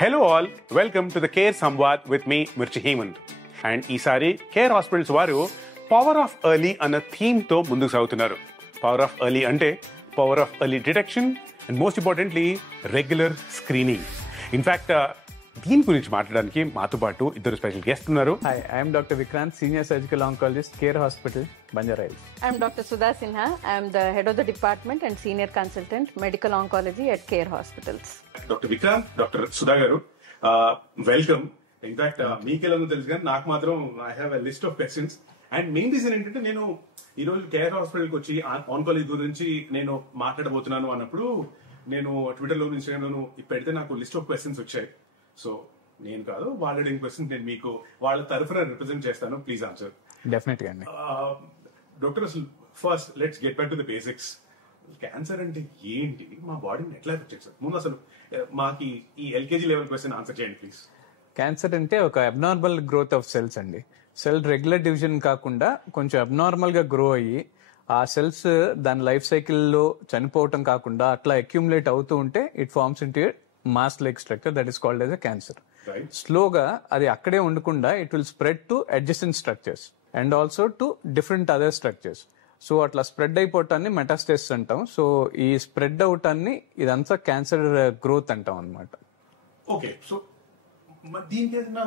Hello all, welcome to the Care Samvad with me, Mirchi Hemant. And ఈసారి Care Hospitals వారు power of early అన్న థీమ్తో ముందుకు సాగుతున్నారు. Power of early అంటే power of early detection and most importantly regular screening. In fact దీని గురించి మాట్లాడడానికి మాతో పాటు ఇద్దరు స్పెషల్ గెస్ట్ ఉన్నారు. Hi, I am Dr. Vikrant, Senior Surgical Oncologist, Care Hospital, Banjara Hills. I am Dr. Sudha Sinha. I am the head of the department and senior consultant, medical oncology at Care Hospitals. Doctor Vikrant, doctor Sudha గారు, welcome. In fact మీకెలా తెలుసు కానీ నాకు మాత్రం I have a list of questions. And main reason ఏంటంటే నేను ఈ రోజు కేర్ హాస్పిటల్కి వచ్చి ఆన్కాలజీ గురించి నేను మాట్లాడబోతున్నాను అన్నప్పుడు నేను ట్విట్టర్ లో ఇన్స్టాగ్రామ్ లోను పెడితే నాకు లిస్ట్ ఆఫ్ క్వశ్చన్స్ వచ్చాయి. సో నేను కాదు, వాళ్ళ అడిగిన క్వశ్చన్ నేను మీకు వాళ్ళ తరఫున రిప్రజెంట్ చేస్తాను. Please answer. Definitely అండి. డాక్టర్, అసలు first let's get back to the basics. Cancer అంటే ఏంటి, మా బాడీని ఎట్లా ఎఫెక్ట్ చేస్తారు? ముందు అసలు మాకి ఈ ఎల్కేజీ లెవెల్ క్వశ్చన్ ఆన్సర్ చేయండి ప్లీజ్. క్యాన్సర్ అంటే ఒక అబ్నార్మల్ గ్రోత్ ఆఫ్ సెల్స్ అండి. సెల్ రెగ్యులర్ డివిజన్ కాకుండా కొంచెం అబ్నార్మల్ గా గ్రో అయ్యి ఆ సెల్స్ దాని లైఫ్ సైకిల్లో చనిపోవటం కాకుండా అట్లా అక్యూములేట్ అవుతూ ఉంటే it forms into mass like structure that is called as a cancer. స్లోగా అది అక్కడే ఉండకుండా it will spread to adjacent structures and also to different other structures. So అట్లా స్ప్రెడ్ అయిపోవటాన్ని మెటాస్టేసిస్ అంటాం. సో ఈ స్ప్రెడ్ అవటాన్ని ఇదంతా క్యాన్సర్ గ్రోత్ అంటాం అనమాట. ఓకే, సో దీనికి ఏదైనా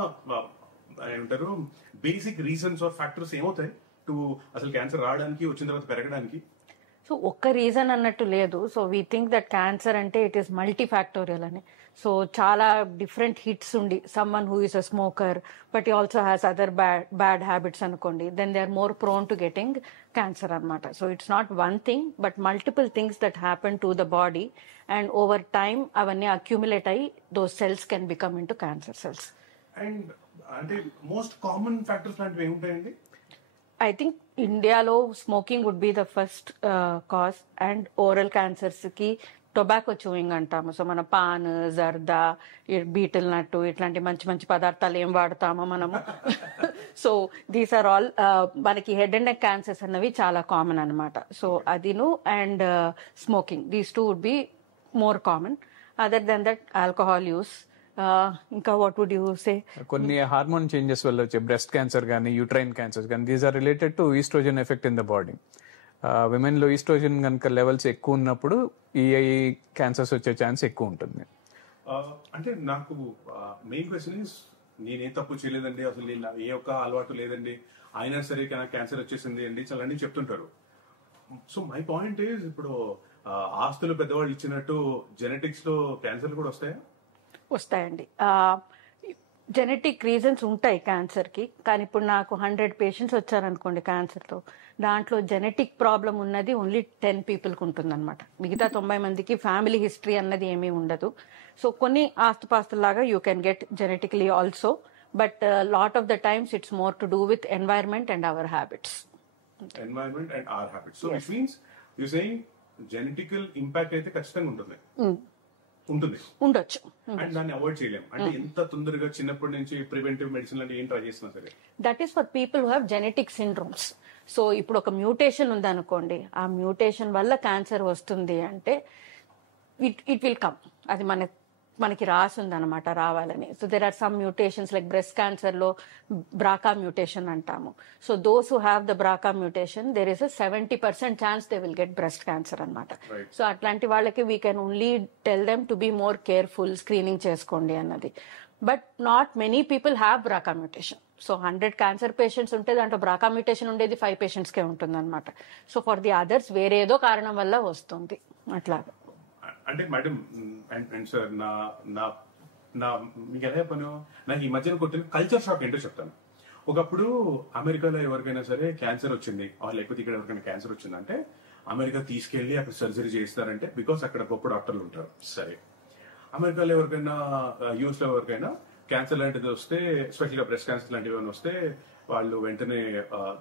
ఏమంటారు బేసిక్ రీజన్స్ ఆర్ ఫ్యాక్టర్స్ ఏమవుతాయి టు అసలు క్యాన్సర్ రావడానికి, వచ్చిన తర్వాత పెరగడానికి? సో ఒక్క రీజన్ అన్నట్టు లేదు. So we think that cancer అంటే ఇట్ ఈస్ మల్టీ ఫ్యాక్టోరియల్ అని. సో చాలా డిఫరెంట్ హిట్స్ ఉండి someone who is a smoker but he also has other bad habits అనుకోండి, then they are more prone to getting cancer అనమాట. So it's not one thing but multiple things that happen to the body and over time అవన్నీ accumulate అయ్యి those cells can become in to cancer cells. And అంటే most common factors లాంటివి ఏముంటాయండి? I think ఇండియాలో smoking would be the first cause and oral cancers కి tobacco chewing అంటాము. సో మన పాన్, జర్దా, బీటిల్ నట్టు ఇట్లాంటి మంచి మంచి పదార్థాలు ఏం వాడతామో మనము. సో దీస్ ఆర్ ఆల్ మనకి హెడ్ అండ్ నెక్ క్యాన్సర్స్ అన్నవి చాలా కామన్ అనమాట. సో అదిను and smoking, these two would be more common. Other than that alcohol use. ఇంకా వాట్ వుడ్ యూ సే? కొన్ని హార్మోన్ చేంజెస్ వల్ల వచ్చే బ్రెస్ట్ క్యాన్సర్ కానీ యూట్రైన్ క్యాన్సర్స్ కానీ these are related to estrogen effect in the body. Women లో estrogen కనుక levels ఎక్కువ ఉన్నప్పుడు ఈ క్యాన్సర్స్ వచ్చే ఛాన్స్ ఎక్కువ ఉంటుంది. అంటే నాకు మెయిన్ క్వశ్చన్ ఇస్, నేనేం తప్పు చేయలేదండి, అసలు నేను ఏ ఒక్క అలవాటు లేదండి, అయినా సరే క్యాన్సర్ వచ్చేసింది అండి చాలా అన్ని చెప్తుంటారు. సో మై పాయింట్ ఈజ్, ఇప్పుడు ఆస్తులు పెద్దవాళ్ళు ఇచ్చినట్టు జెనెటిక్స్ లో క్యాన్సర్ కూడా వస్తాయా? వస్తాయండి. జెనెటిక్ రీజన్స్ ఉంటాయి క్యాన్సర్కి. కానీ ఇప్పుడు నాకు 100 పేషెంట్స్ వచ్చారనుకోండి క్యాన్సర్తో, దాంట్లో జెనెటిక్ ప్రాబ్లం ఉన్నది ఓన్లీ 10 పీపుల్కి ఉంటుందన్నమాట. మిగతా 90 మందికి ఫ్యామిలీ హిస్టరీ అన్నది ఏమీ ఉండదు. సో కొన్ని ఆస్తుపాస్తులాగా you can get genetically also, but lot of the times it's more to do with environment and our habits. Environment and our habits. So it means you saying genetical impact అయితే ఖచ్చితంగా ఉంటుంది. ఉండొచ్చు and దాన్ని avoid చేయలేము. అంటే ఎంత తొందరగా చిన్నప్పటి నుంచి ప్రివెంటివ్ మెడిసిన్ అంటే ఏం ట్రై చేస్తున్నా సరే, that is for people who have genetic syndromes. So ఇప్పుడు ఒక మ్యూటేషన్ ఉందనుకోండి, ఆ మ్యూటేషన్ వల్ల క్యాన్సర్ వస్తుంది అంటే ఇట్ విల్ కమ్. అది మనకి రాసింది అనమాట రావాలని. So there are some mutations like breast cancer లో బ్రాకా మ్యూటేషన్ అంటాము. So those who have the BRCA mutation there is a 70% chance they will get breast cancer అనమాట. సో అట్లాంటి వాళ్ళకి we can only tell them to be more careful, screening చేసుకోండి అన్నది. But not many people have BRCA mutation. So 100 cancer patients ఉంటే దాంట్లో BRCA mutation ఉండేది 5 పేషెంట్స్కే ఉంటుంది అనమాట. సో ఫర్ ది అదర్స్ వేరే ఏదో కారణం వల్ల వస్తుంది అట్లాగా. అంటే మేడం అండ్ సార్, మీకు ఎలా చెప్పాను, నాకు ఈ మధ్యన కొట్టిన కల్చర్ షాక్ ఏంటో చెప్తాను. ఒకప్పుడు అమెరికాలో ఎవరికైనా సరే క్యాన్సర్ వచ్చింది, లేకపోతే ఇక్కడ ఎవరికైనా క్యాన్సర్ వచ్చిందంటే అమెరికా తీసుకెళ్లి అక్కడ సర్జరీ చేస్తారంటే బికాస్ అక్కడ గొప్ప డాక్టర్లు ఉంటారు. సరే, అమెరికాలో ఎవరికైనా, యూఎస్ లో ఎవరికైనా క్యాన్సర్ లాంటిది వస్తే, స్పెషల్గా బ్రెస్ట్ క్యాన్సర్ లాంటివి ఏమైనా వస్తే వాళ్ళు వెంటనే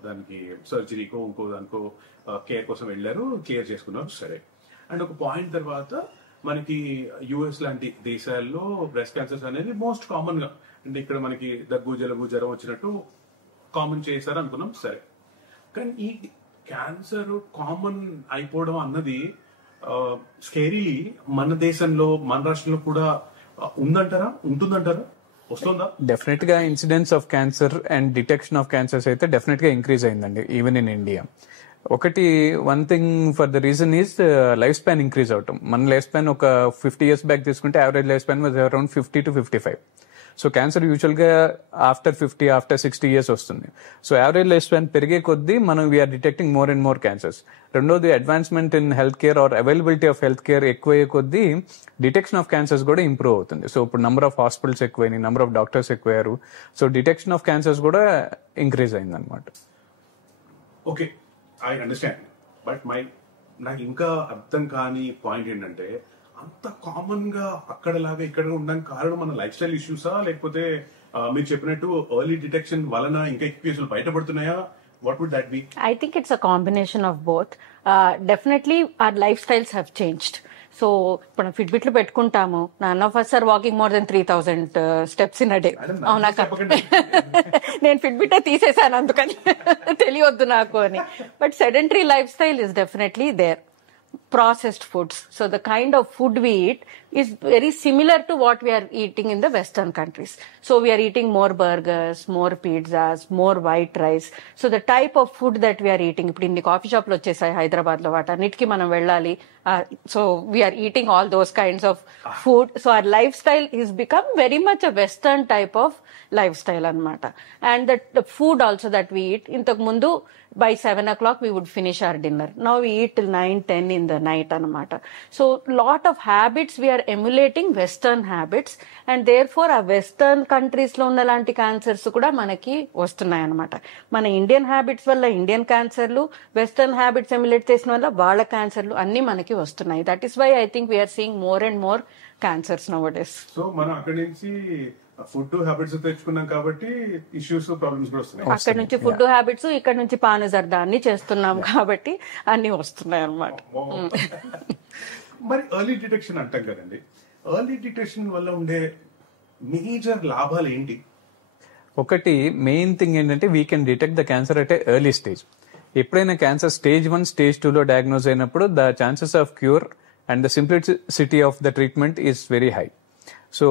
దానికి సర్జరీకో ఇంకో దానికో కేర్ కోసం వెళ్ళారు, కేర్ చేసుకున్నారు. సరే, అండ్ ఒక పాయింట్ తర్వాత మనకి యుఎస్ లాంటి దేశాల్లో బ్రెస్ట్ క్యాన్సర్స్ అనేది మోస్ట్ కామన్ గా, అంటే ఇక్కడ మనకి దగ్గు, జలుబు, జ్వరం వచ్చినట్టు కామన్ చేశారు అనుకున్నాం. సరే, కానీ ఈ క్యాన్సర్ కామన్ అయిపోవడం అన్నది స్కేరీలీ మన దేశంలో, మన రాష్ట్రంలో కూడా ఉందంటారా, ఉంటుందంటారా, వస్తుందా? డెఫినెట్ గా incidence of cancer and detection of cancers అయితే డెఫినెట్ గా ఇంక్రీజ్ అయిందండి ఈవెన్ ఇన్ ఇండియా. ఒకటి one thing for the reason is life span increase అవటం. మన లైఫ్ స్పాన్ ఒక 50 years బ్యాక్ తీసుకుంటే average life span was around 50 to 55. So cancer usual గా after 50, after 60 years వస్తుంది. సో యావరేజ్ లైఫ్ స్పాన్ పెరిగే కొద్దీ మనం we are detecting more and more cancers. రెండోది advancement in health care or availability of health care ఎక్కువయ్యే కొద్దీ detection of cancers కూడా improve అవుతుంది. సో ఇప్పుడు నంబర్ ఆఫ్ హాస్పిటల్స్ ఎక్కువైనాయి, నంబర్ ఆఫ్ డాక్టర్స్ ఎక్కువయ్యారు. సో డిటెక్షన్ ఆఫ్ క్యాన్సర్స్ కూడా ఇంక్రీజ్ అయింది అనమాట. Okay, I understand. బట్ నాకు ఇంకా అర్థం కాని పాయింట్ ఏంటంటే, అంత కామన్ గా అక్కడలాగా ఇక్కడ ఉండడానికి కారణం మన లైఫ్ స్టైల్ ఇష్యూసా, లేకపోతే మీరు చెప్పినట్టు ఎర్లీ డిటెక్షన్ వలన ఇంకా ఎక్కువ కేసులు బయటపడుతున్నాయా? What would that be? I think it's a combination of both. Definitely our lifestyles have changed. So ఇప్పుడు ఫిట్బిట్లు పెట్టుకుంటాము. None of us are walking more than 3,000 steps in a day. అవునా? నేను ఫిట్బిట్ తీసేసాను అందుకని తెలియొద్దు నాకు అని. But sedentary lifestyle is definitely there. Processed foods. So the kind of food we eat is very similar to what we are eating in the Western countries. So we are eating more burgers, more pizzas, more white rice. So the type of food that we are eating, ఇప్పుడు ఇన్ని coffee షాప్లు వచ్చేసాయి హైదరాబాద్ లో, వాటన్నిటికీ మనం వెళ్ళాలి. So we are eating all those kinds of food. So our lifestyle is become very much a Western type of lifestyle anamata. And the food also that we eat, intaku mundu by 7 o'clock we would finish our dinner. Now we eat till 9, 10 in the night anamata. So lot of habits we are emulating Western habits, and therefore a Western countries lo unna lanti cancers kuda manaki vastunayi anamata. Mana Indian habits valla Indian cancerlu, Western habits emulate chesina valla vaalla cancerlu anni manaki vastunayi. That is why I think we are seeing more and more cancers nowadays. So మనం అక్కడి నుంచి food habits తెచ్చుకున్నాం కాబట్టి issues, problems కూడా వస్తున్నాయి. అక్కడ నుంచి food habits, ఇక్కడ నుంచి పానజర్దా అన్ని చేస్తున్నాం కాబట్టి అన్ని వస్తున్నాయి అన్నమాట. మరి ఎర్లీ డిటెక్షన్ అంటాం కదండి, ఎర్లీ డిటెక్షన్ వల్ల ఉండే మేజర్ లాభాలు ఏంటి? ఒకటి మెయిన్ థింగ్ ఏంటంటే we can detect the cancer at a early stage. ఎప్పుడైనా క్యాన్సర్ స్టేజ్ 1, స్టేజ్ 2 లో డయాగ్నోజ్ అయినప్పుడు the chances of cure and the simplicity of the treatment is very high. So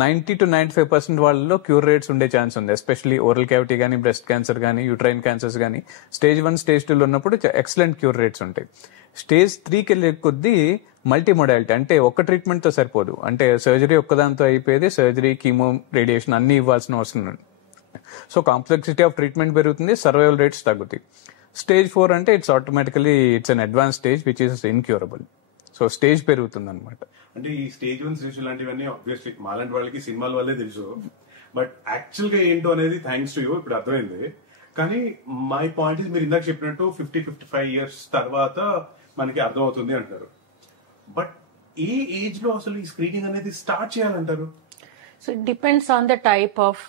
90 to 95% వాళ్ళలో cure rates ఉండే chance ఉంది. Especially oral cavity కానీ, breast cancer కానీ, uterine cancers కానీ stage 1, stage 2 లో ఉన్నప్పుడు ఎక్సలెంట్ క్యూర్ రేట్స్ ఉంటాయి. స్టేజ్ 3కి వెళ్ళే కొద్దీ మల్టీ మొడాలిటీ, అంటే ఒక్క ట్రీట్మెంట్ తో సరిపోదు. అంటే సర్జరీ ఒక్కదాంతో అయిపోయేది, సర్జరీ, కీమో, రేడియేషన్ అన్ని ఇవ్వాల్సిన అవసరం ఉంది. సో కాంప్లెక్సిటీ ఆఫ్ ట్రీట్మెంట్ పెరుగుతుంది, సర్వైవల్ రేట్స్ తగ్గుతాయి. స్టేజ్ 4 అంటే it's automatically it's an advance stage which is incurable. So stage పెరుగుతుంది అనమాట. అంటే ఈ స్టేజ్ 1 స్టేజ్ లాంటివన్నీ ఆబ్వియస్లీ మాలాంటి వాళ్ళకి సినిమాల వల్లే తెలుసు. బట్ యాక్చువల్ గా ఏంటో అనేది థ్యాంక్స్ టు యూ ఇప్పుడు అర్థమైంది. కానీ మై పాయింట్ ఇస్, మీరు ఇందాక చెప్పినట్టు 50-55 years తర్వాత మనకి అర్థమవుతుంది అంటారు. బట్ ఏ ఏజ్ లో అసలు ఈ స్క్రీనింగ్ అనేది స్టార్ట్ చేయాలంటారు? So it depends on the type of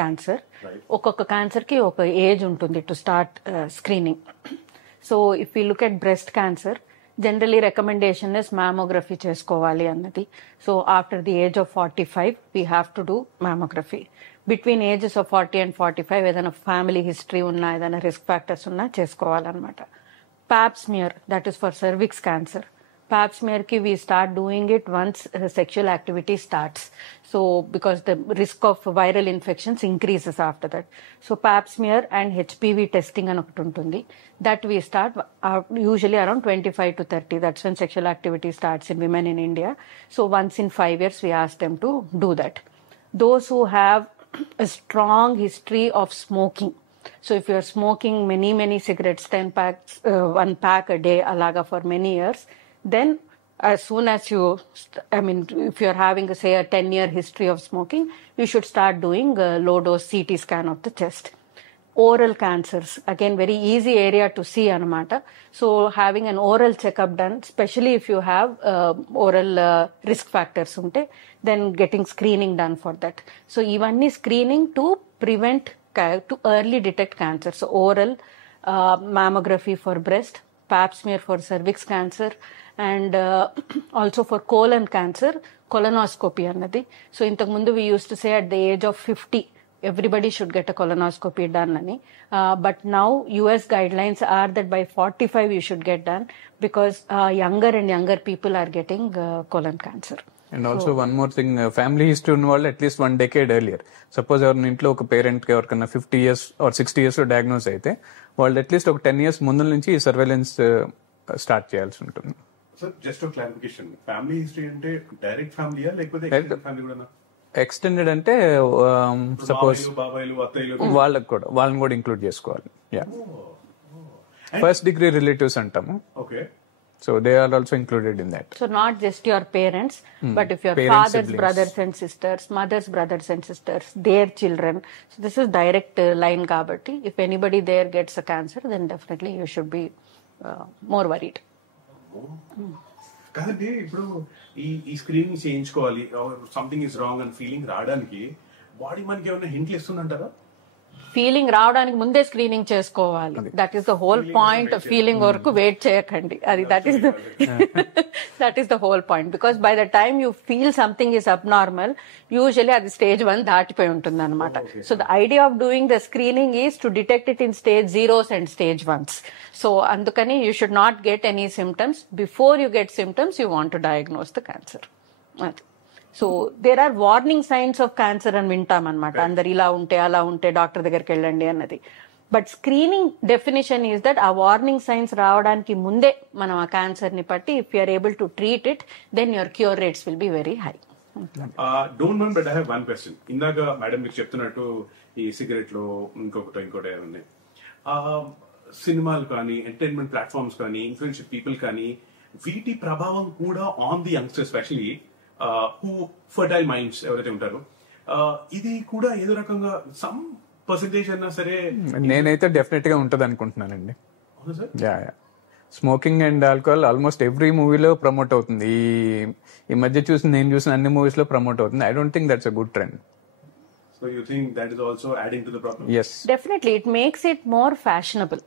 cancer. ఒక్కొక్క క్యాన్సర్ కి ఒక ఏజ్ ఉంటుంది to start screening. So if you look at breast cancer, generally recommendation is mammography చేసుకోవాలి అన్నది. So after the age of 45 we have to do mammography. Between ages of 40 and 45 ఏదైనా family history ఉన్నా, ఏదైనా risk factors ఉన్నా చేసుకోవాలన్నమాట. Pap smear, that is for cervix cancer. Pap smear ki we start doing it once sexual activity starts. So because the risk of viral infections increases after that. So Pap smear and HPV testing an okati untundi. That we start usually around 25 to 30. That's when sexual activity starts in women in India. So once in 5 years we ask them to do that. Those who have a strong history of smoking. So if you are smoking many cigarettes, 10 packs, 1 pack a day, alaga for many years, then as soon as you, if you are having, say, a 10-year history of smoking, you should start doing a low-dose CT scan of the chest. Oral cancers, again, very easy area to see anamata. So having an oral checkup done, especially if you have oral risk factors unte, then getting screening done for that. So even screening to prevent, to early detect cancer. So oral mammography for breast, Pap smear for cervix cancer, and also for colon cancer, colonoscopy annadi. So intaku mundu we used to say at the age of 50 everybody should get a colonoscopy done ani. But now US guidelines are that by 45 you should get done, because younger and younger people are getting colon cancer. And also one more thing, family history ఉన్న వాళ్ళు at least 1 decade earlier, suppose ఎవరిని ఇంట్లో ఒక parent కి ఎవరికన్నా 50 years are 60 years లో diagnose అయితే వాళ్ళు అట్లీస్ట్ ఒక 10 years ముందు నుంచి ఈ సర్వేలెన్స్ స్టార్ట్ చేయాల్సి ఉంటుంది. Sir just clarification, family history అంటే డైరెక్ట్ ఫ్యామిలీయా లేకపోతే ఫ్యామిలీ కూడా? ఎక్స్టెండెడ్ అంటే సపోజ్ బాబాయిలు అత్తయ్యలు వాళ్ళని కూడా ఇంక్లూడ్ చేసుకోవాలి. ఫస్ట్ డిగ్రీ రిలేటివ్స్ అంటాము. Okay. So they are also included in that. So not just your parents, but if your Parents, father's siblings. brothers and sisters, mother's brothers and sisters, their children. So this is direct line kabatti. If anybody there gets a cancer, then definitely you should be more worried. కాదండి, ఇప్పుడు ఈ screening చేయించుకోవాలి, something is wrong అని feeling రావడానికి body మనకి ఏమైనా హింట్లు ఇస్తుందంటారా? Feeling రావడానికి ముందే స్క్రీనింగ్ చేసుకోవాలి. That is the whole point. Feeling వరకు వెయిట్ చేయకండి. అది that is the whole point. Because by the time you feel something is abnormal, usually అది stage 1 దాటిపోయి ఉంటుంది అనమాట. So the idea of doing the screening is to detect it in stage 0s and stage 1s. So అందుకని you should not get any symptoms. Before you get symptoms you want to diagnose the cancer. అది. So there are warning signs of cancer అని వింటాం అనమాట. అందరు ఇలా ఉంటే అలా ఉంటే డాక్టర్ దగ్గరికి వెళ్ళండి అన్నది. But screening definition is that ఆ వార్నింగ్ సైన్స్ రావడానికి ముందే మనం ఆ క్యాన్సర్ ని పట్టి if you're able to treat it, then your cure rates will be very high. Don't mind, but I have one question. ఇందాక మేడం మీకు చెప్తున్నట్టు ఈ సిగరెట్ లో ఇంకోటి ఉన్నాయి. సినిమాలు కానీ, ఎంటర్టైన్మెంట్ ప్లాట్ఫామ్స్ కానీ, ఇన్ఫ్లుయెన్షియల్ పీపుల్ కానీ, వీటి ప్రభావం కూడా on the youngster especially who fertile minds ఎవరైతే ఉంటారో, ఇది కూడా ఏదో రకంగా సమ్ పర్సెంటేజ్ అన్నా సరే నేనైతే డెఫినెట్ గా ఉంటది అనుకుంటున్నానండి. అవునా sir? Yeah, smoking and alcohol almost every మూవీలో ప్రమోట్ అవుతుంది. ఈ మధ్య నేను చూసిన అన్ని మూవీస్ లో ప్రమోట్ అవుతుంది. I don't think that's a good trend. So you think that is also adding to the problem? Yes. Definitely, it makes it more fashionable.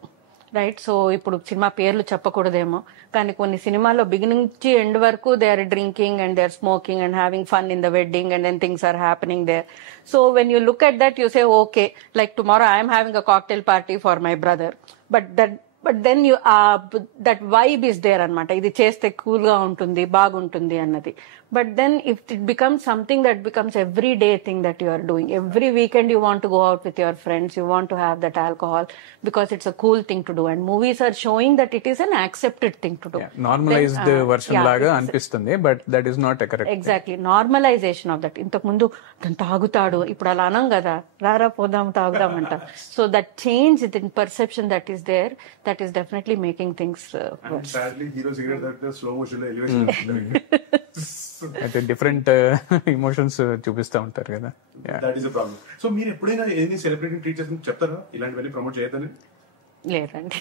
Right. So ఇప్పుడు సినిమా పేర్లు చెప్పకూడదేమో, కానీ కొన్ని సినిమాల్లో బిగినింగ్ నుంచి ఎండ్ వరకు they are drinking and they are smoking and having fun in the wedding and then things are happening there. So when you look at that you say okay, like tomorrow I'm having a cocktail party for my brother, but then you that vibe is there అనమాట. ఇది చేస్తే cool గా ఉంటుంది, బాగుంటుంది అన్నది. But then if it becomes something that becomes every day thing that you are doing, every weekend you want to go out with your friends, you want to have that alcohol because it's a cool thing to do, and movies are showing that it is an accepted thing to do. Normalized version లాగా అనిపిస్తుంది, but that is not correct. Exactly, normalization of that. ఇంతకు ముందు తను తాగుతాడు, ఇప్పుడు అలా అనం కదా, రారా పోదాం తాగుదామంట. So that change in perception that is there, that is definitely making things worse. Sadly, hero cigarette that slow motion లో elevation అయితే డిఫరెంట్ ఇమోషన్స్ చూపిస్తా ఉంటారు కదా. That is a problem. So మీరు ఎప్పుడైనా ఏదైనా సెలబ్రిటీ ట్రీట్ చేసి చెప్తారా ఇలాంటివన్నీ ప్రమోట్ చేయొద్దని? లేదండి.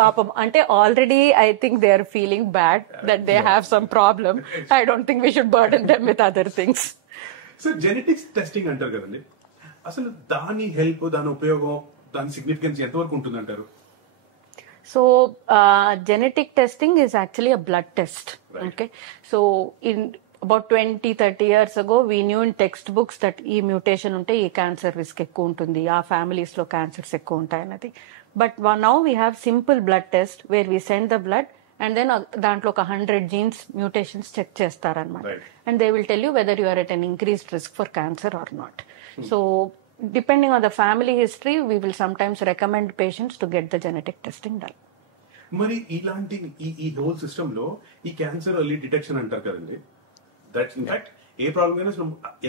పాపం అంటే already I think they are feeling bad that they have some problem. I don't think we should burden them with other things. So genetics testing అంటారు కదండి, అసలు దాని హెల్ప్, దాని ఉపయోగం, దాని సిగ్నిఫికెన్స్ ఎంతవరకు ఉంటుంది అంటారు? So genetic testing is actually a blood test. Right. Okay. So in about 20-30 years ago we knew in textbooks that ee mutation unte ee cancer risk ekku untundi, aa families lo cancers ekku untayi anadi. But now we have simple blood test where we send the blood and then dantlo oka 100 genes mutations check chestaranamata. Right. And they will tell you whether you are at an increased risk for cancer or not. So depending on the family history, we will sometimes recommend patients to get the genetic testing done. మరి ఇలాంటి ఈ whole system లో ఈ cancer early detection అంటారు కదండి, that in fact A problem అయినా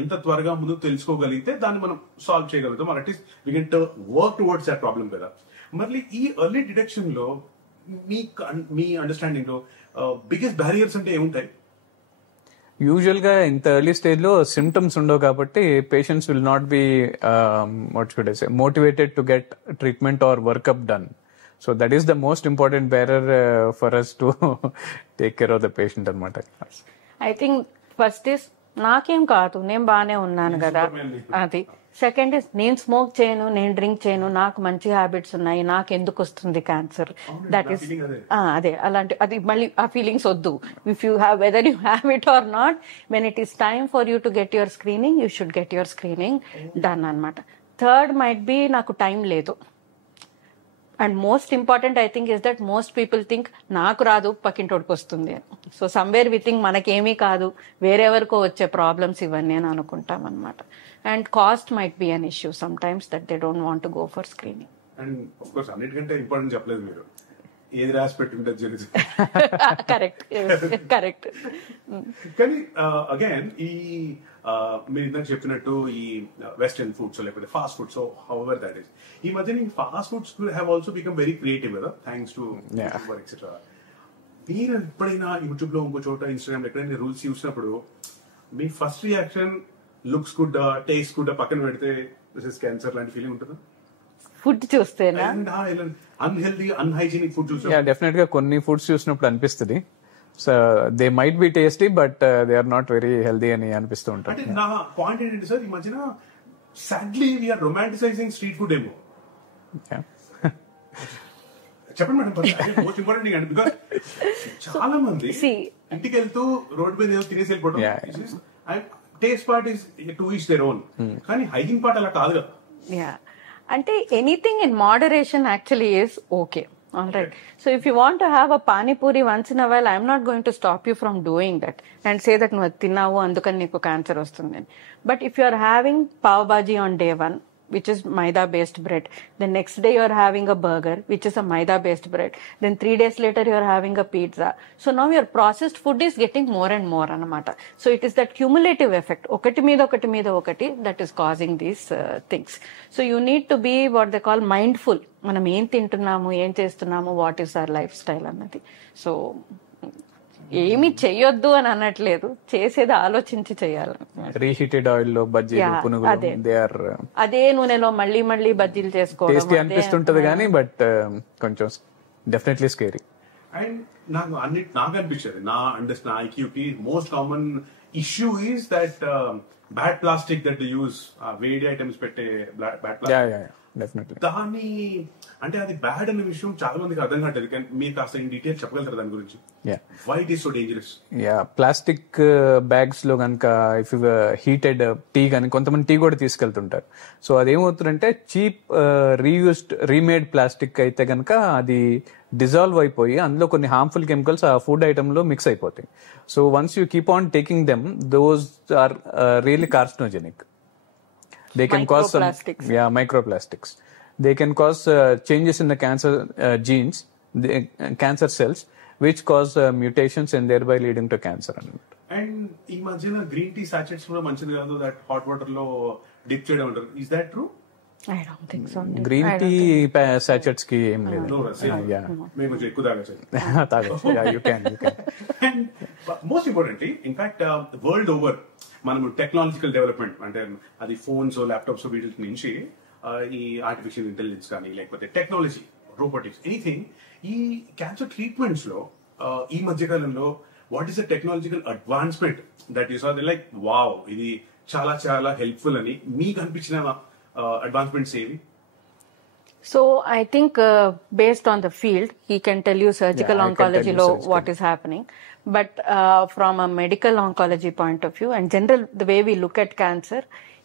ఎంత త్వరగా ముందు తెలుసుకోగలిగితే దాన్ని మనం సాల్వ్ చేయగలుగుతాం, at least we can work towards that problem కదా. మరి ఈ ఎర్లీ డిటెక్షన్ లో మీ అండర్స్టాండింగ్ లో బిగ్గెస్ట్ బ్యారియర్స్ అంటే ఏముంటాయి? యూజువల్ గా ఇంత ఎర్లీ స్టేజ్ లో సిమ్టమ్స్ ఉండవు కాబట్టి patients will not be motivated to get treatment or workup done. So that is the most important barrier for us to take care of the patient అనమాట. I think first is నాకేం కాదు, నేను బాగానే ఉన్నాను కదా, అది. సెకండ్ ఇస్ నేను smoke చేయను, నేను డ్రింక్ చేయను, నాకు మంచి హ్యాబిట్స్ ఉన్నాయి, నాకు ఎందుకు వస్తుంది క్యాన్సర్? దట్ ఈస్ అదే అలాంటి, అది మళ్ళీ ఆ ఫీలింగ్స్ వద్దు. If you have, whether you have it or not, when it is time for you to get your screening, you should get your screening done అనమాట. థర్డ్ మైట్ బి నాకు time లేదు, and most important I think is that most people think నాకు రాదు పక్కింటోడికి వస్తుంది అని. So somewhere we think మనకేమీ కాదు, వేరెవరికో వచ్చే ప్రాబ్లమ్స్ ఇవన్నీ అని అనుకుంటాం అనమాట. And cost might be an issue some times that they don't want to go for screening. And of course అన్నిటికంటే ఇంపార్టెంట్ చెప్పలేదు మీరు, ఏది రాసి పెట్టింటే జరిగింది. Correct correct. కానీ అగైన్ ఈ మీరు ఇందాక చెప్పినట్టు ఈ వెస్టర్న్ ఫుడ్స్ లేకపోతే fast foods, so however that is, ఈ మధ్య ఈ fast foods have also become very creative కదా, థ్యాంక్స్ టు ఎక్సెట్రా. మీరు ఎప్పుడైనా యూట్యూబ్ లో ఇంకో చోట ఇన్స్టాగ్రామ్ ఎక్కడైనా రూల్స్ చూసినప్పుడు మీ first reaction looks good taste good పక్కన పెడితే దిస్ ఇస్ క్యాన్సర్ లాంటి ఫీలింగ్ ఉంటుందా? ఫుడ్ చూస్తేనా? అన్హెల్దీ అన్హైజీనిక్ ఫుడ్ చూస్తే డెఫినెట్ గా కొన్ని ఫుడ్స్ చూసినప్పుడు అనిపిస్తుంది, so they might be tasty but they are not very healthy అని అనిపిస్తూ ఉంటారు. అంటే నా పాయింట్ ఏంటంటే సార్, ఈ మధ్యన సాడ్లీ వీఆర్ రొమాంటిసైజింగ్ స్ట్రీట్ ఫుడ్ ఏమో. చెప్పండి మేడం, మోస్ట్ ఇంపార్టెంట్ అండి, బికాస్ చాలా మంది ఇంటికి వెళ్తూ రోడ్ మీద ఏదో తినేసి వెళ్ళిపోవడం, taste part is to each their own, కానీ హైజీన్ పార్ట్ అలా కాదు కదా. అంటే anything in moderation actually is okay. All right. So if you want to have a pani puri once in a while, I'm not going to stop you from doing that and say that no tinnavu andukani neeku cancer vastundi. But if you are having pav bhaji on day 1, which is maida based bread, the next day you are having a burger which is a maida based bread, then 3 days later you are having a pizza, so now your processed food is getting more and more anamata. So it is that cumulative effect, okati meeda okati, that is causing these things. So you need to be what they call mindful, మనం ఏం తింటున్నాము, ఏం చేస్తున్నాము, what is our life style అన్నది. So ఏమి చెయ్యొద్దు అని అనట్లేదు, చేసేది ఆలోచించి చేయాలి. రీహీటెడ్ ఆయిల్ లో బజ్జీలు, పునుగులు, దే ఆర్ అదే నూనెలో మళ్ళీ మళ్ళీ బజ్జీలు చేసుకోవడం టేస్టీ అనిపిస్తుంటది కానీ బట్ కొంచెం డెఫినెట్లీ స్కేరీ. అండ్ నాకు అనిపించేది, నా ఐక్యూకి most common issue is that bad plastic that use, వేడి ఐటమ్స్ పెట్టే బ్యాడ్ ప్లాస్టిక్. దాని అంటే అది బ్యాడ్ అనే విషయం చాలా మందికి అర్థం కావట్లేదు, కానీ మీరు కాస్త ఇన్ డీటెయిల్ చెప్పగలుగుతారు దాని గురించి? Why it is so dangerous? Plastic bags లో కనుక ఇఫ్ హీటెడ్ టీ కానీ, కొంతమంది టీ కూడా తీసుకెళ్తుంటారు. సో అదేమవుతుందంటే చీప్ రీయూస్డ్ రీమేడ్ ప్లాస్టిక్ అయితే కనుక అది డిజాల్వ్ అయిపోయి అందులో కొన్ని హార్మ్ఫుల్ కెమికల్స్ ఆ ఫుడ్ ఐటమ్ లో మిక్స్ అయిపోతాయి. So once you keep on taking them, those are really carcinogenic. They can cause some microplastics. They can cause changes in the cancer genes, the cancer cells, which cause mutations and thereby leading to cancer. And ఈ మధ్యన green tea sachets కూడా మంచిది కాదు, that hot water లో dip చేయడం అంటారు. Is that true? I don't think so. Green tea sachets కి ఏం లేదు. మేము కొంచెం ఎక్కువ తాగొచ్చు. You can. And most importantly, in fact, world over మనము టెక్నాలజికల్ డెవలప్మెంట్ అంటే అది ఫోన్స్, ల్యాప్టాప్స్, వీటి నుంచి ఈ ఆర్టిఫిషియల్ ఇంటెలిజెన్స్ కానీ లేకపోతే టెక్నాలజీ, రోబోటిక్స్, ఎనీథింగ్, ఈ క్యాన్సర్ ట్రీట్మెంట్స్ లో ఈ మధ్య కాలంలో what is the technological advancement that is like wow, ఇది చాలా చాలా హెల్ప్ఫుల్ అని మీకు అనిపించిన అడ్వాన్స్మెంట్స్ ఏవి? So I think based on the field, he can tell you surgical oncology lo what is happening. But from a medical oncology point of view and general, the way we look at cancer,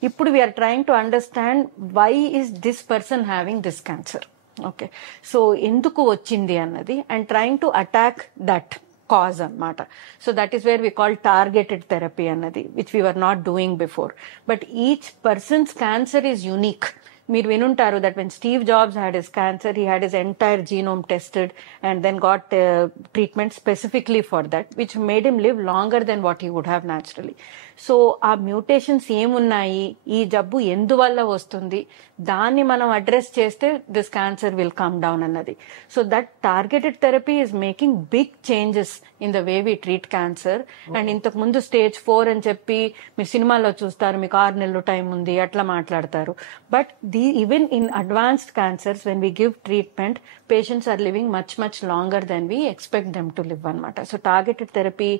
ippudu we are trying to understand why is this person having this cancer. Okay. So enduku vachindi annadi and trying to attack that cause anamata. So that is where we call targeted therapy annadi, which we were not doing before. But each person's cancer is unique. మీరు వినుంటారు that when Steve Jobs had his cancer, he had his entire genome tested and then got treatment specifically for that, which made him live longer than what he would have naturally. So ఆ mutations ఏమున్నాయి, ఈ జబ్బు ఎందువల్ల వస్తుంది, దాన్ని మనం address చేస్తే this cancer will come down అన్నది. So that targeted therapy is making big changes in the way we treat cancer. And ఇంతకు ముందు స్టేజ్ 4 అని చెప్పి మీరు సినిమాలో చూస్తారు, మీకు 6 నెలలు టైం ఉంది అట్లా మాట్లాడతారు. But even in advanced cancers when we give treatment, patients are living much longer than we expect them to live అనమాట. So targeted therapy,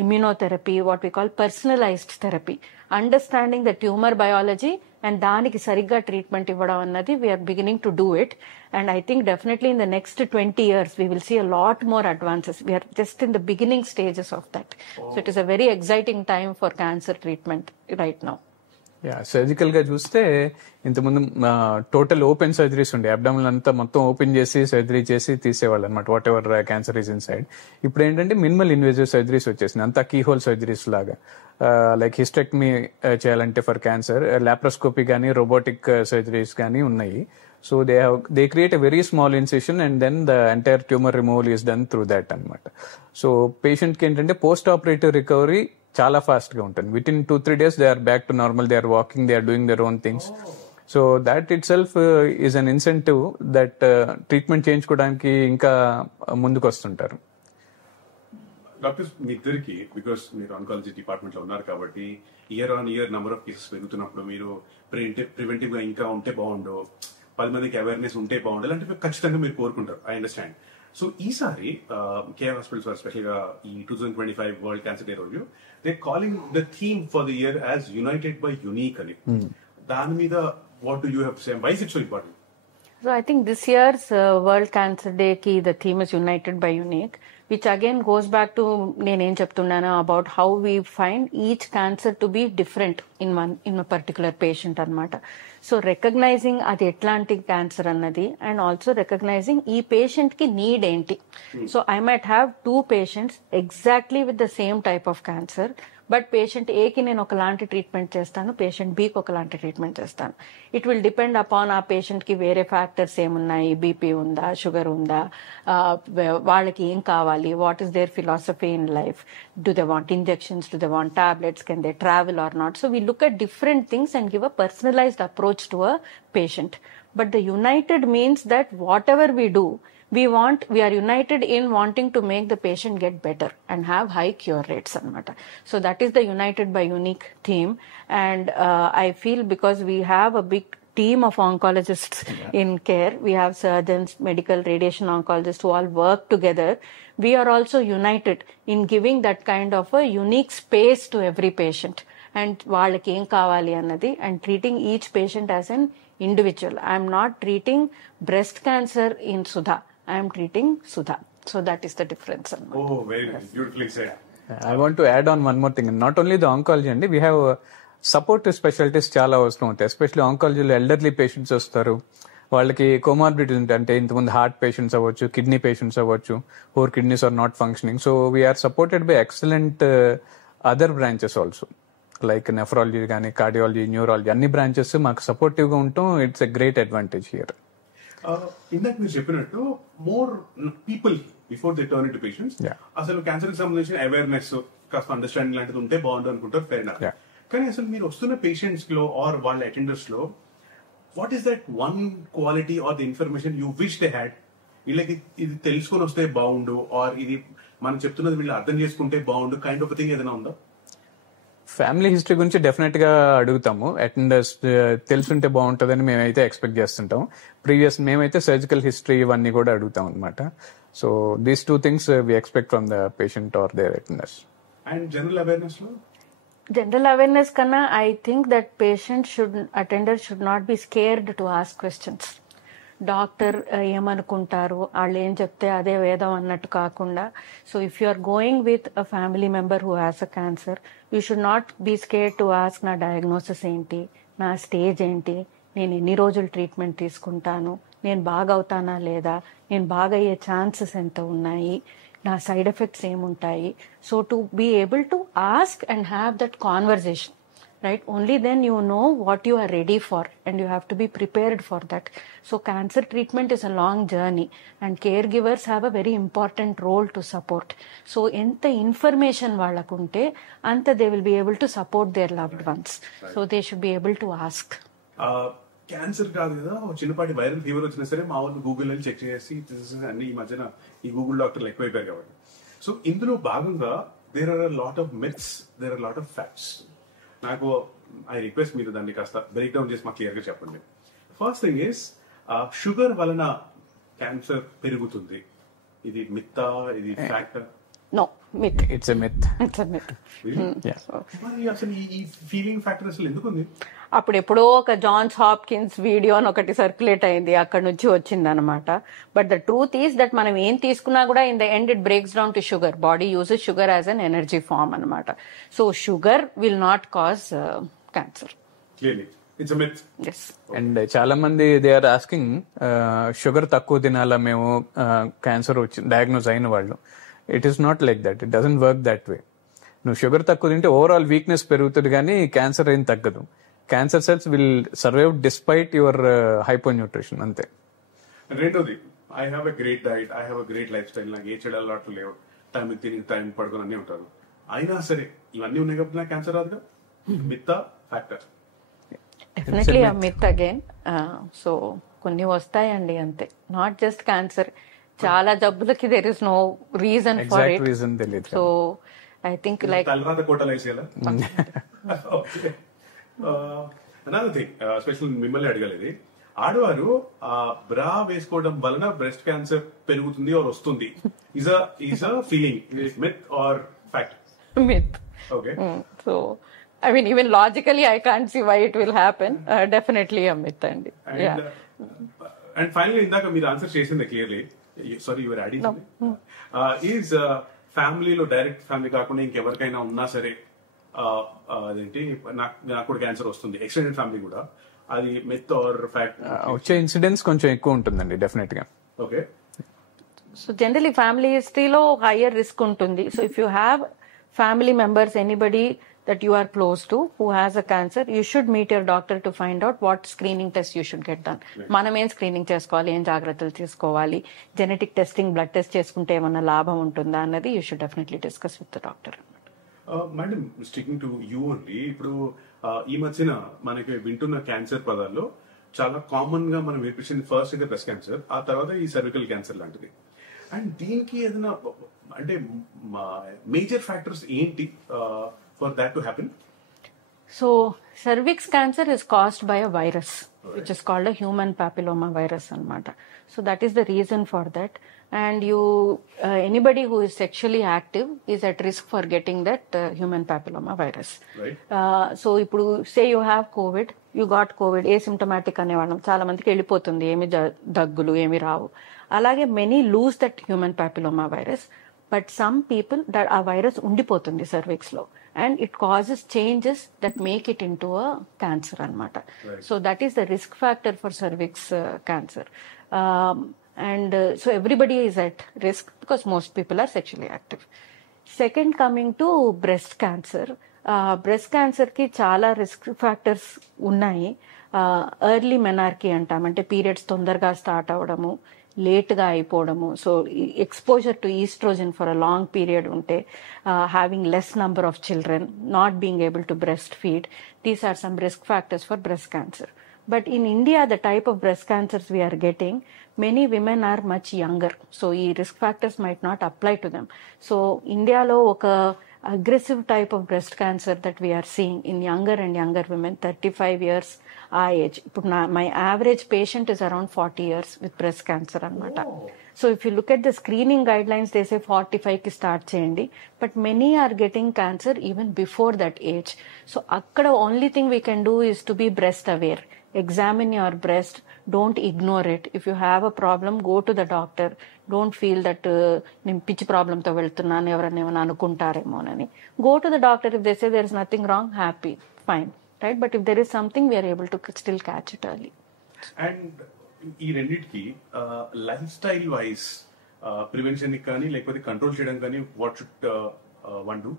immunotherapy, what we call personalized therapy, understanding the tumor biology and daniki sarigga treatment ivvadam annadi, we are beginning to do it. And I think definitely in the next 20 years we will see a lot more advances. We are just in the beginning stages of that. So it is a very exciting time for cancer treatment right now. Surgical గా చూస్తే ఇంతకుముందు total open surgeries ఉండే, abdominal అంతా మొత్తం open చేసి surgery చేసి తీసేవాళ్ళు అనమాట, whatever cancer is inside. ఇప్పుడు ఏంటంటే మినిమల్ ఇన్వేజివ్ సర్జరీస్ వచ్చేసింది, అంతా కీ హోల్ సర్జరీస్ లాగా. లైక్ హిస్టెక్టమీ చేయాలంటే ఫర్ క్యాన్సర్, లాప్రోస్కోపీ కానీ రోబోటిక్ సర్జరీస్ కానీ ఉన్నాయి. So they create a very small incision and then the entire tumour removal is done through that అనమాట. సో పేషెంట్ కి ఏంటంటే పోస్ట్ ఆపరేటివ్ రికవరీ చాలా ఫాస్ట్ గా ఉంటుంది. Within 2-3 days they are back to normal, they are walking, they are doing their own things. So that itself is an incentive that treatment చేయించుకోవడానికి ఇంకా ముందుకు వస్తుంటారు. Doctors మీ ఇద్దరికి, because మీరు oncology department లో ఉన్నారు కాబట్టి year on year number of cases పెరుగుతున్నప్పుడు మీరు ప్రివెంటివ్ గా ఇంకా ఉంటే బాగుండు, 10 మందికి అవేర్నెస్ ఉంటే బాగుండాలి అంటే ఖచ్చితంగా మీరు కోరుకుంటారు. I understand. సో ఈసారి కేర్ హాస్పిటల్స్ వారు స్పెషల్ గా ఈ 2025 వరల్డ్ క్యాన్సర్ డే రోజు they calling the theme for the year as united by unique అని. దాని మీద what do you have to say, why is it so important? So I think this year's World Cancer Day ki the theme is United by Unique, which again goes back to nenem cheptunnana about how we find each cancer to be different in a particular patient anamata. So recognizing adi etlanti cancer annadi and also recognizing ee patient ki need enti. So I might have 2 patients exactly with the same type of cancer, but patient ఏకి నేను ఒకలాంటి treatment చేస్తాను, patient బికి ఒకలాంటి treatment చేస్తాను. It will depend upon ఆ patient కి వేరే factors ఏమున్నాయి, బీపీ ఉందా, షుగర్ ఉందా, వాళ్ళకి ఏం కావాలి, what is their philosophy in life, do they want injections, do they want tablets, can they travel or not. So we look at different things and give a personalized approach to a patient. But the united means that whatever we do, we are united in wanting to make the patient get better and have high cure rates anamata. So that is the United by Unique theme. And I feel because we have a big team of oncologists in care, we have surgeons, medical radiation oncologists who all work together. We are also united in giving that kind of a unique space to every patient and వాళ్ళకి ఏం కావాలి అన్నది, and treating each patient as an individual. I am not treating breast cancer in Sudha. I am treating Sudha. So that is the difference. Oh, very nice. Beautifully said. I want to add on one more thing. Not only the oncology, and we have supportive specialties చాలా అవసరం ఉంటాయి. Especially ఆంకాలజీలో elderly patients వస్తారు, వాళ్ళకి comorbidities ఉంటాయి. అంటే ఇంతకుముందు heart patients అవ్వచ్చు, kidney patients అవ్వచ్చు, 4 kidneys are not functioning. So we're supported by excellent other branches also, like nephrology కానీ, కార్డియాలజీ, న్యూరాలజీ, అన్ని బ్రాంచెస్ మాకు సపోర్టివ్ గా ఉంటాం. It's a great advantage here. ఇందాక మీరు చెప్పినట్టు more people before they turn into patients, అసలు క్యాన్సర్ కి సంబంధించిన అవేర్నెస్, కాస్త అండర్స్టాండింగ్ లాంటిది ఉంటే బాగుంటుంది అనుకుంటారు, ఫెయిర్ ఎనఫ్. కానీ అసలు మీరు వస్తున్న పేషెంట్స్ లో ఆర్ వాళ్ళ అటెండర్స్ లో what is that one quality are the information you wish they had, వీళ్ళకి ఇది తెలుసుకొని వస్తే బాగుండు, ఆర్ ఇది మనం చెప్తున్నది వీళ్ళు అర్థం చేసుకుంటే బాగుండు కైండ్ ఆఫ్ థింగ్ ఏదైనా ఉందా? ఫ్యామిలీ హిస్టరీ గురించి డెఫినెట్ గా అడుగుతాము. అటెండర్స్ తెలుసుంటే బాగుంటుందని మేమైతే ఎక్స్పెక్ట్ చేస్తుంటాం. మేమైతే సర్జికల్ హిస్టరీ ఇవన్నీ కూడా అడుగుతాం అనమాట. So these 2 things we expect from the patient or their attenders. And general awareness lo? General awareness kanna, I think that attenders should not be scared to ask questions. Doctor ఏమనుకుంటారు, వాళ్ళు ఏం చెప్తే అదే వేదం అన్నట్టు కాకుండా, so if you are going with a family member who has a cancer, you should not be scared to ask నా diagnosis ఏంటి, నా స్టేజ్ ఏంటి, నేను ఎన్ని రోజులు ట్రీట్మెంట్ తీసుకుంటాను, నేను బాగవుతానా లేదా, నేను బాగయ్యే ఛాన్సెస్ ఎంత ఉన్నాయి, నా సైడ్ ఎఫెక్ట్స్ ఏముంటాయి. So to be able to ask and have that conversation, right? Only then you know what you are ready for and you have to be prepared for that. So cancer treatment is a long journey and caregivers have a very important role to support. So enta information vallakunte anta they will be able to support their loved ones. So they should be able to ask. Cancer కాదు కదా, చిన్నపాటి viral fever వచ్చినా సరే మా వాళ్ళు Google అని check చేసి అన్ని ఈ మధ్యన ఈ గూగుల్ డాక్టర్లు ఎక్కువైపోయారు కాబట్టి. సో ఇందులో భాగంగా there are lot of myths, there are lot of facts. నాకు ఐ రిక్వెస్ట్ మీరు దాన్ని కాస్త బ్రేక్ డౌన్ చేసి మాకు క్లియర్ గా చెప్పండి. ఫస్ట్ థింగ్ ఈస్ షుగర్ వలన క్యాన్సర్ పెరుగుతుంది, ఇది మిత్తా, ఇది fact? No, myth. It's a myth. It's a myth. Yeah. మరి అసలు ఈ ఫీలింగ్ ఫ్యాక్టర్ అసలు ఎందుకు ఉంది? అప్పుడు ఎప్పుడో ఒక జాన్స్ హాప్కిన్స్ వీడియో అని ఒకటి సర్క్యులేట్ అయింది, అక్కడ నుంచి వచ్చింది అనమాట. But the truth is that మనం ఏం తీసుకున్నా కూడా in the end it breaks down to sugar. Body uses sugar as an energy form అనమాట. So sugar will not cause cancer. Clearly it's a myth. Yes. And చాలా మంది they are asking sugar తక్కువ తినాలా మేము cancer వచ్చి diagnose అయిన వాళ్ళు. It is not like that. It doesn't work that way. నువ్వు షుగర్ తక్కువ తింటే ఓవరాల్ వీక్నెస్ పెరుగుతుంది కానీ క్యాన్సర్ ఏం తగ్గదు. Cancer cells will survive despite your hypo nutrition, అంతే. రెండోది, I have a great diet, I have a great life style, నాకు ఏ చెడు అలవాట్లు లేవు, టైం తిని టైం పడుకుని అన్నీ ఉంటారు. అయినా సరే ఇవన్నీ ఉన్నాయి కాబట్టి నాకు క్యాన్సర్ రాదుగా. మిత్తా factor? Definitely a myth again. So కొన్ని వస్తాయండి అంతే, నాట్ జస్ట్ క్యాన్సర్, చాలా జబ్బులకి there is no reason for it. Reason తెలియదు. సో ఐ థింక్ లైక్ తలరాత కోటలు వేసేయాలా? అనదర్ థింగ్, స్పెషల్ మిమ్మల్ని అడగలేదు, ఆడవారు బ్రా వేసుకోవడం వలన బ్రెస్ట్ క్యాన్సర్ పెరుగుతుంది ఆర్ వస్తుంది, is a feeling, myth or fact? myth. Okay. So, I mean, even logically, I can't see why it will happen. Definitely a myth, and yeah. And finally, indaka meer answer chesinde clearly. Sorry, you were adding something. Is family lo direct family kaakunda inkevarkaina unna sare adenti నాకు కూడా cancer వస్తుంది, extended family కూడా, అది myth or fact? వచ్చే incidence కొంచెం ఎక్కువ ఉంటుందండి definite గా. Okay. So generally, family history-లో higher risk ఉంటుంది. So if you have family members, anybody that you are close to who has a cancer, you should meet your doctor to find out what screening test you should get done. మనం ఏం screening చేసుకోవాలి, ఏం జాగ్రత్తలు తీసుకోవాలి, genetic testing, blood test చేసుకుంటే ఏమన్నా లాభం ఉంటుందా అన్నది you should definitely discuss with the doctor. Madam, sticking to you only, ఇప్పుడు ఈ మధ్యన మనకి వింటున్న క్యాన్సర్ పదాల్లో చాలా కామన్ గా మనం వినిపించింది ఫస్ట్ అయితే బ్రెస్ట్ క్యాన్సర్, ఆ తర్వాత ఈ సర్వికల్ క్యాన్సర్ లాంటిది. అండ్ దీనికి ఏదైనా అంటే మేజర్ ఫ్యాక్టర్స్ ఏంటి for that to happen? So cervix cancer is caused by a virus, which is called a human papilloma virus anamata. So that is the reason for that. And anybody who is sexually active is at risk for getting that human papilloma virus. Right. So ఇప్పుడు say you have COVID, you got COVID, asymptomatic అనేవాళ్ళం, చాలా మందికి వెళ్ళిపోతుంది, ఏమి దగ్గులు ఏమి రావు. అలాగే many lose that human papilloma virus, but some people that ఆ virus ఉండిపోతుంది cervix లో, and it causes changes that make it into a cancer anamata. Right. So that is the risk factor for cervix cancer. So everybody is at risk because most people are sexually active. Second, coming to breast cancer. Breast cancer ki చాలా risk factors ఉన్నాయి. Early menarche అంటాం, అంటే periods తొందరగా start అవడము, లేట్గా అయిపోవడము, so exposure to estrogen for a long period ఉంటే, having less number of children, not being able to breast feed, these are some risk factors for breast cancer. But in India, the type of breast cancers we are getting, many women are much younger. So, these risk factors might not apply to them. So, India lo oka aggressive type of breast cancer that we are seeing in younger and younger women, 35 years age. My average patient is around 40 years with breast cancer anamata. So, if you look at the screening guidelines, they say 45 ki start cheyandi, but many are getting cancer even before that age. So, akkada only thing we can do is to be breast aware. Examine your breast, don't ignore it. If you have a problem, go to the doctor. Don't feel that నేను పిచ్చి ప్రాబ్లంతో వెళ్తున్నాను, ఎవరైనా ఏమైనా అనుకుంటారేమోనని. Go to the doctor. If they say there is nothing wrong, happy, fine, right? But if there is something, we are able to still catch it early. And ఈ రెండింటికి life style wise prevention కానీ లేకపోతే control చేయడం కానీ what should one do?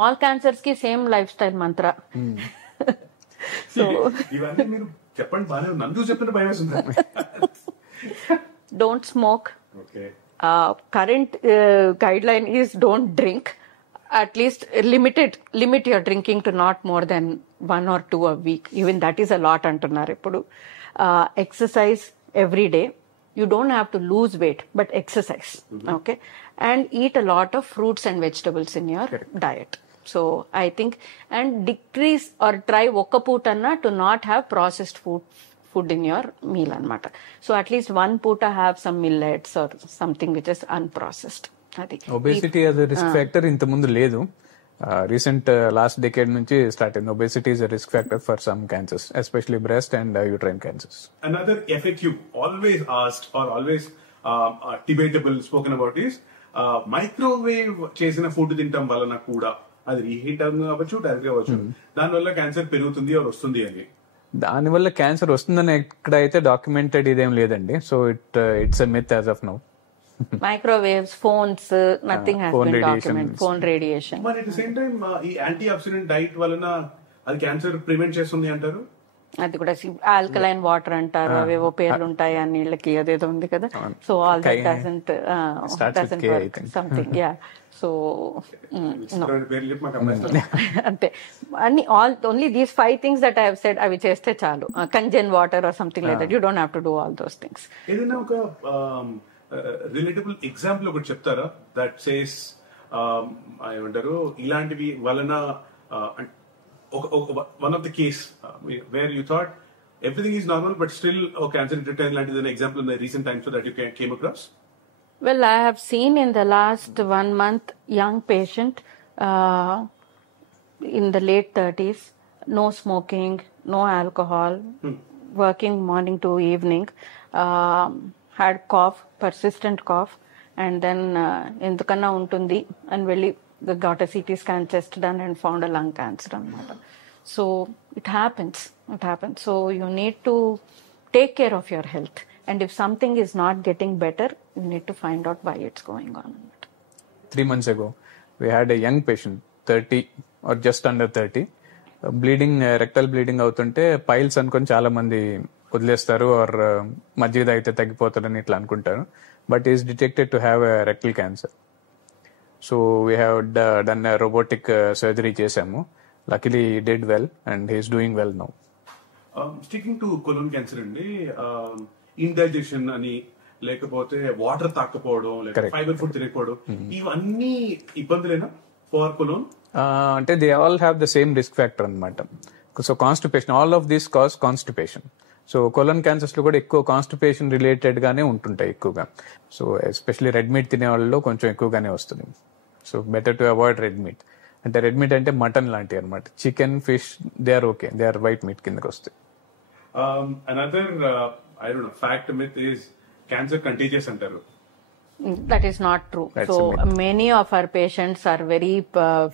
All cancers ki same lifestyle mantra. So ఇవన్నీ మీరు చెప్పండి, బాగానే నన్ను చూసి చెప్తుంటే భయం వేస్తుంది. Don't smoke. Okay. Current guideline is don't drink. At least limit your drinking to not more than 1 or 2 a week. Even that is a lot antunnaru ippudu. Exercise every day. You don't have to lose weight, but exercise. Okay, and eat a lot of fruits and vegetables in your diet. So I think, and decrease or try oka pootanna to not have processed food in your meal anamata. So at least one puta have some millets or something which is unprocessed. Adi obesity as a risk factor ఇంత ముందు లేదు, recent last decade నుంచి start అయింది. Obesity is a risk factor for some cancers, especially breast and uterine cancers. Another FAQ always asked or always debatable spoken about is microwave చేసిన food తినటం వలన కూడా అది రీహీట్ అవ్వచ్చు, డైరెక్ట్ అవ్వచ్చు. దానివల్ల క్యాన్సర్ పెరుగుతుంది ఆర్ వస్తుంది అని. దానివల్ల క్యాన్సర్ వస్తుందని ఎక్కడైతే డాక్యుమెంటెడ్ ఇదేం లేదండి. So it's a myth as of now. Microwaves, phones, nothing has been documented. Phone radiation. మరి అట్ ద సేమ్ టైం ఈ యాంటీ ఆక్సిడెంట్ డైట్ వలన అది క్యాన్సర్ ప్రివెంట్ చేస్తుంది అంటారు. అది కూడా ఆల్కలైన్ వాటర్ అంటారు, అవేవో పేర్లు ఉంటాయి ఆ నీళ్ళకి, అదేదో ఉంది కదా. So all that doesn't work something. Yeah. So అంతే అన్ని only these 5 things that I have said అవి చేస్తే చాలు. కంజన్ water or something like that, you don't have to do all those things. ఏదైనా ఒక రిలేటబుల్ ఎగ్జాంపుల్ ఒకటి చెప్తారా దట్ సేస్ ఏమంటారు ఇలాంటివి వలన one of the case where you thought everything is normal but still cancer detected like an example in the recent times so that you came across? Well, I have seen in the last 1 month young patient in the late 30s, no smoking, no alcohol, working morning to evening, had cough, persistent cough, and then endukanna untundi and velli they got a CT scan test done and found a lung cancer anamata. So it happens. So you need to take care of your health, and if something is not getting better, you need to find out why it's going on. 3 months ago we had a young patient, 30 or just under 30, bleeding, rectal bleeding అవుతుంటే piles అనుకొని చాలా మంది వదిలేస్తారు are మజ్జిగ తాగితే తగ్గిపోతారని ఇట్లా అనుకుంటారు. But is detected to have rectal cancer. So we have done a robotic surgery చేసాము. Luckily he did well and he is doing well now. Sticking to colon cancer అండి, indigestion అని లేకపోతే వాటర్ తాకపోవడం లేకపోతే fibre food తినకపోవడం ఇవన్నీ ఇబ్బందులేనా for colon? అంటే they all have the same risk factor అన్నమాట. So constipation, all of this cause constipation. So colon cancers లో కూడా ఎక్కువ కాన్స్టిపేషన్ రిలేటెడ్ గానే ఉంటుంటాయి ఎక్కువగా. సో ఎస్పెషల్లీ రెడ్ మీట్ తినే వాళ్ళలో కొంచెం ఎక్కువగానే వస్తుంది. So better to avoid red meat. అంటే రెడ్ మీట్ అంటే మటన్ లాంటివి అనమాట. Chicken, fish they are okay, they are white meat కిందకి వస్తాయి. Another I don't know fact myth is cancer contagious అంటారు. That is not true. So many of our patients are very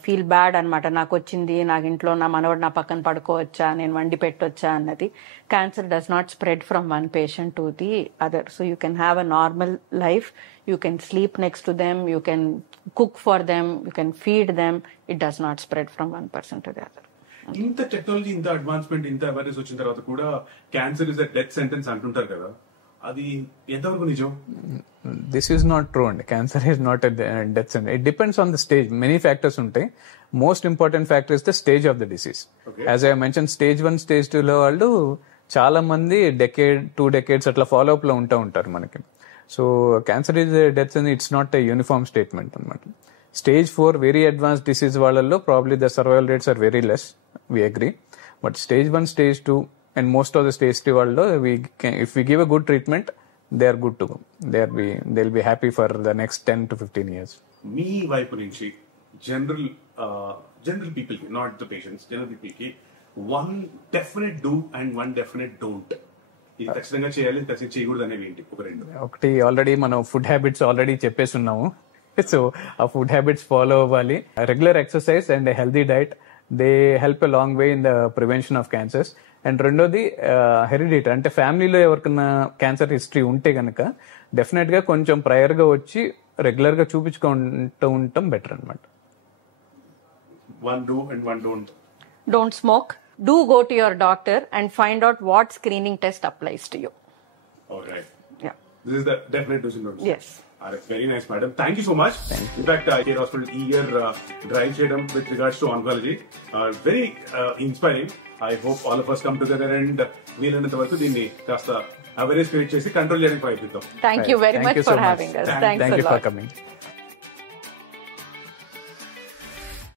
feel bad అనమాట. నాకు వచ్చింది, నాకు ఇంట్లో నా మనవడు నా పక్కన పడుకోవచ్చా, నేను వండి పెట్టొచ్చా అన్నది. Cancer does not spread from one patient to the other. So you can have a normal life, you can sleep next to them, you can cook for them, you can feed them. It does not spread from one person to the other. ఇంత technology, ఇంత advancement, ఇంత awareness వచ్చిన తర్వాత కూడా cancer is a death sentence అంటుంటారు కదా, అది ఎంతవరకు నిజం? దిస్ ఈస్ నాట్ ట్రూ అండి. Cancer is not death sentence. It depends on the stage. Many factors ఉంటాయి. Most important factor is the stage of the disease. As I mention, stage 1, stage 2 లో వాళ్ళు చాలా మంది డెకేడ్, 2 decades అట్లా follow up లో ఉంటారు మనకి. So cancer is death sentence, it's not a uniform statement అనమాట. స్టేజ్ 4 వెరీ అడ్వాన్స్ డిసీజ్ వాళ్ళల్లో probably the survival rates are very less, we agree. But stage 1, stage 2 and most of the stage 3 వాళ్ళలో if we give a good treatment, they are good to go. They'll be happy for the next 10 to 15 years. మీ వైపు నుంచి general people కి, not the patients, general people కి one definite do and one definite don't, ఇది ఖచ్చితంగా చేయాలి, ఖచ్చితంగా చేయకూడదు అనేవి ఏంటి? ఒకటి ఆల్రెడీ మనం ఫుడ్ హ్యాబిట్స్ ఆల్రెడీ చెప్పేస్తున్నాము. సో ఆ ఫుడ్ హ్యాబిట్స్ ఫాలో అవ్వాలి. Regular exercise and healthy diet, they help a long way in the prevention of cancers. And రెండోది హెరిడిటరీ, అంటే ఫ్యామిలీలో ఎవరికైనా క్యాన్సర్ హిస్టరీ ఉంటే కనుక డెఫినెట్ గా కొంచెం ప్రయర్ గా వచ్చి రెగ్యులర్ గా చూపించుకుంటూ ఉండటం బెటర్ అనమాట. One do and one don't. Don't smoke. Do go to your doctor and find out what screening test applies to you. All right. Yeah. This is the definite do's and don'ts. Yes. All right. Very nice, madam. Thank you so much. In fact, Care Hospital year drive cheyadam with regards to oncology, very inspiring. I hope all of us come together and వీలైనంత వరకు దీన్ని కాస్త awareness create చేసి control చేయడానికి ప్రయత్నిద్దాం. Thank you very much for having us. Thanks a lot. Thank you for coming.